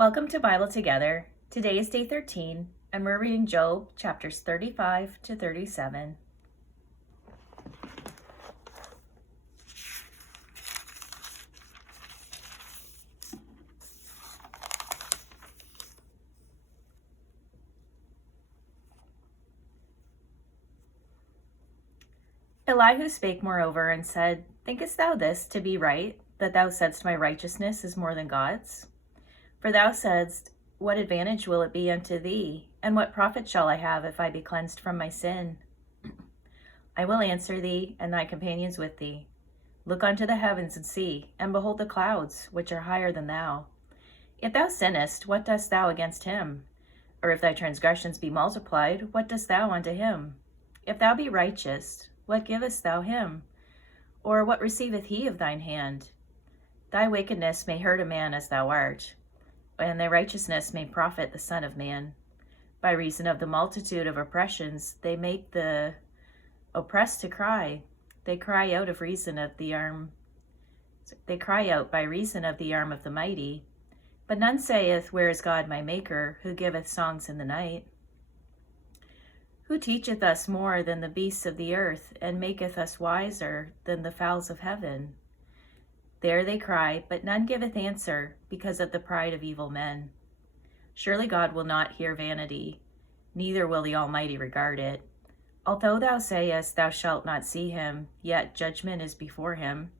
Welcome to Bible Together. Today is day 13, and we're reading Job chapters 35 to 37. Elihu spake moreover and said, Thinkest thou this to be right, that thou saidst my righteousness is more than God's? For thou saidst, What advantage will it be unto thee? And what profit shall I have if I be cleansed from my sin? I will answer thee, and thy companions with thee. Look unto the heavens and see, and behold the clouds, which are higher than thou. If thou sinnest, what dost thou against him? Or if thy transgressions be multiplied, what dost thou unto him? If thou be righteous, what givest thou him? Or what receiveth he of thine hand? Thy wickedness may hurt a man as thou art, and thy righteousness may profit the Son of Man. By reason of the multitude of oppressions, they make the oppressed to cry. They cry out by reason of the arm of the mighty. But none saith, Where is God my Maker, who giveth songs in the night? Who teacheth us more than the beasts of the earth, and maketh us wiser than the fowls of heaven? There they cry, but none giveth answer, because of the pride of evil men. Surely God will not hear vanity, neither will the Almighty regard it. Although thou sayest thou shalt not see him, yet judgment is before him.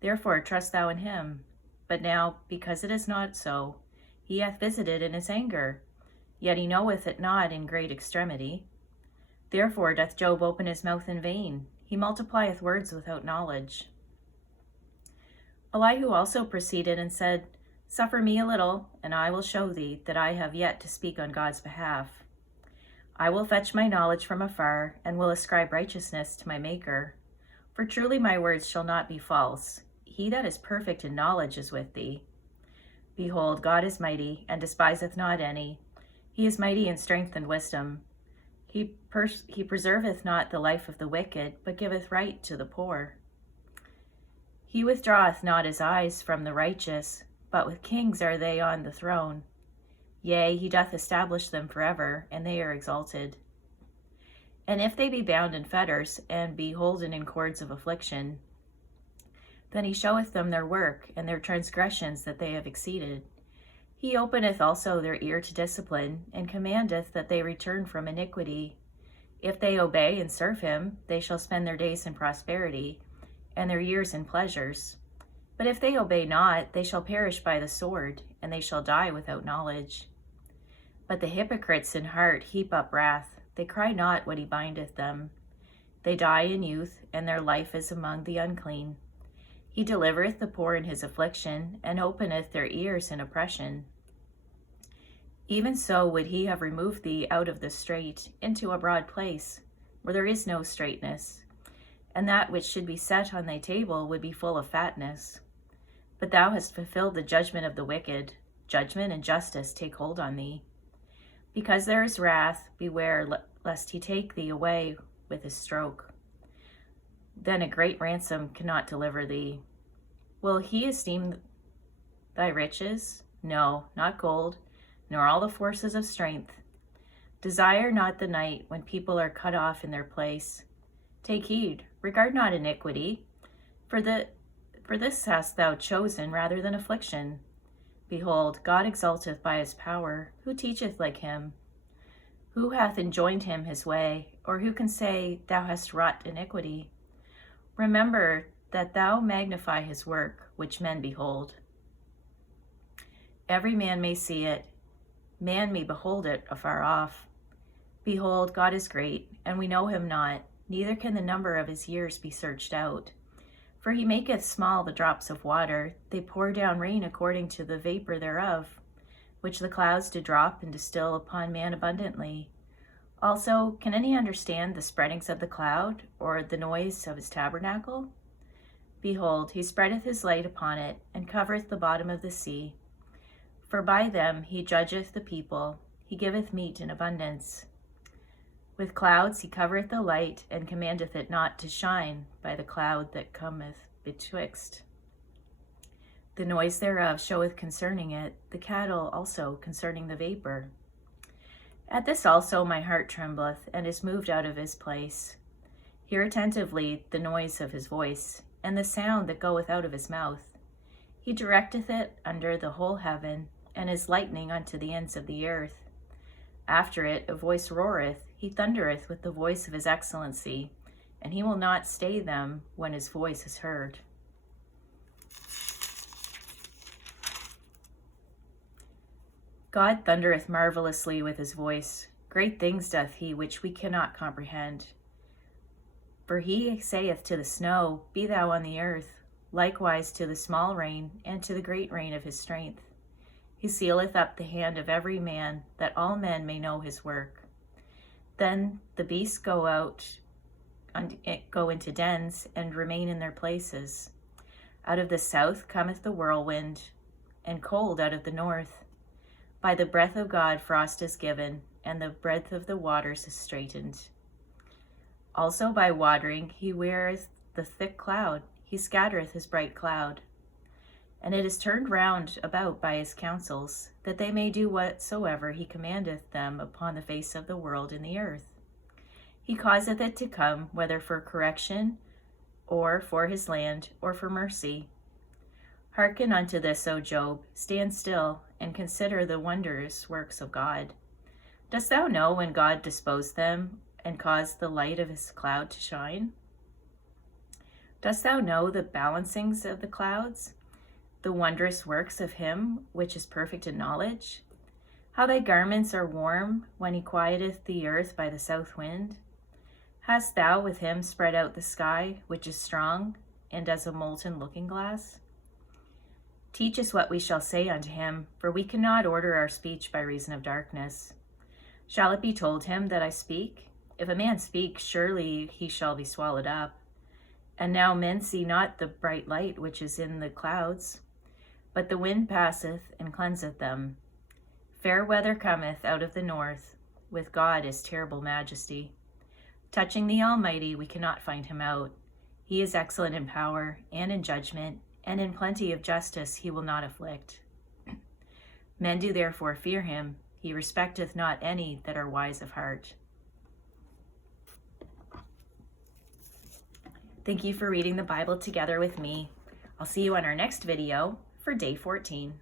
Therefore trust thou in him. But now, because it is not so, he hath visited in his anger, yet he knoweth it not in great extremity. Therefore doth Job open his mouth in vain. He multiplieth words without knowledge. Elihu also proceeded and said, Suffer me a little, and I will show thee that I have yet to speak on God's behalf. I will fetch my knowledge from afar, and will ascribe righteousness to my Maker. For truly my words shall not be false. He that is perfect in knowledge is with thee. Behold, God is mighty, and despiseth not any. He is mighty in strength and wisdom. He preserveth not the life of the wicked, but giveth right to the poor. He withdraweth not his eyes from the righteous, but with kings are they on the throne. Yea, he doth establish them forever, and they are exalted. And if they be bound in fetters, and be holden in cords of affliction, then he showeth them their work, and their transgressions that they have exceeded. He openeth also their ear to discipline, and commandeth that they return from iniquity. If they obey and serve him, they shall spend their days in prosperity, and their years in pleasures. But if they obey not, they shall perish by the sword, and they shall die without knowledge. But the hypocrites in heart heap up wrath. They cry not what he bindeth them. They die in youth, and their life is among the unclean. He delivereth the poor in his affliction, and openeth their ears in oppression. Even so would he have removed thee out of the strait into a broad place, where there is no straightness, and that which should be set on thy table would be full of fatness. But thou hast fulfilled the judgment of the wicked. Judgment and justice take hold on thee. Because there is wrath, beware lest he take thee away with his stroke. Then a great ransom cannot deliver thee. Will he esteem thy riches? No, not gold, nor all the forces of strength. Desire not the night when people are cut off in their place. Take heed, regard not iniquity, for this hast thou chosen rather than affliction. Behold, God exalteth by his power. Who teacheth like him? Who hath enjoined him his way? Or who can say, Thou hast wrought iniquity? Remember that thou magnify his work, which men behold. Every man may see it. Man may behold it afar off. Behold, God is great, and we know him not, neither can the number of his years be searched out. For he maketh small the drops of water, they pour down rain according to the vapor thereof, which the clouds do drop and distill upon man abundantly. Also, can any understand the spreadings of the cloud, or the noise of his tabernacle? Behold, he spreadeth his light upon it, and covereth the bottom of the sea. For by them he judgeth the people, he giveth meat in abundance. With clouds he covereth the light, and commandeth it not to shine by the cloud that cometh betwixt. The noise thereof showeth concerning it, the cattle also concerning the vapor. At this also my heart trembleth, and is moved out of his place. Hear attentively the noise of his voice, and the sound that goeth out of his mouth. He directeth it under the whole heaven, and is lightning unto the ends of the earth. After it a voice roareth, he thundereth with the voice of his excellency, and he will not stay them when his voice is heard. God thundereth marvelously with his voice. Great things doth he which we cannot comprehend. For he saith to the snow, Be thou on the earth, likewise to the small rain, and to the great rain of his strength. He sealeth up the hand of every man, that all men may know his work. Then the beasts go into dens, and remain in their places. Out of the south cometh the whirlwind, and cold out of the north. By the breath of God frost is given, and the breadth of the waters is straitened. Also by watering he weareth the thick cloud, he scattereth his bright cloud. And it is turned round about by his counsels, that they may do whatsoever he commandeth them upon the face of the world in the earth. He causeth it to come, whether for correction, or for his land, or for mercy. Hearken unto this, O Job, stand still, and consider the wondrous works of God. Dost thou know when God disposed them, and caused the light of his cloud to shine? Dost thou know the balancings of the clouds, the wondrous works of him which is perfect in knowledge? How thy garments are warm when he quieteth the earth by the south wind? Hast thou with him spread out the sky, which is strong, and as a molten looking glass? Teach us what we shall say unto him, for we cannot order our speech by reason of darkness. Shall it be told him that I speak? If a man speak, surely he shall be swallowed up. And now men see not the bright light which is in the clouds, but the wind passeth and cleanseth them. Fair weather cometh out of the north, with God is terrible majesty. Touching the Almighty, we cannot find him out. He is excellent in power and in judgment, and in plenty of justice he will not afflict. Men do therefore fear him. He respecteth not any that are wise of heart. Thank you for reading the Bible together with me. I'll see you on our next video for day 14.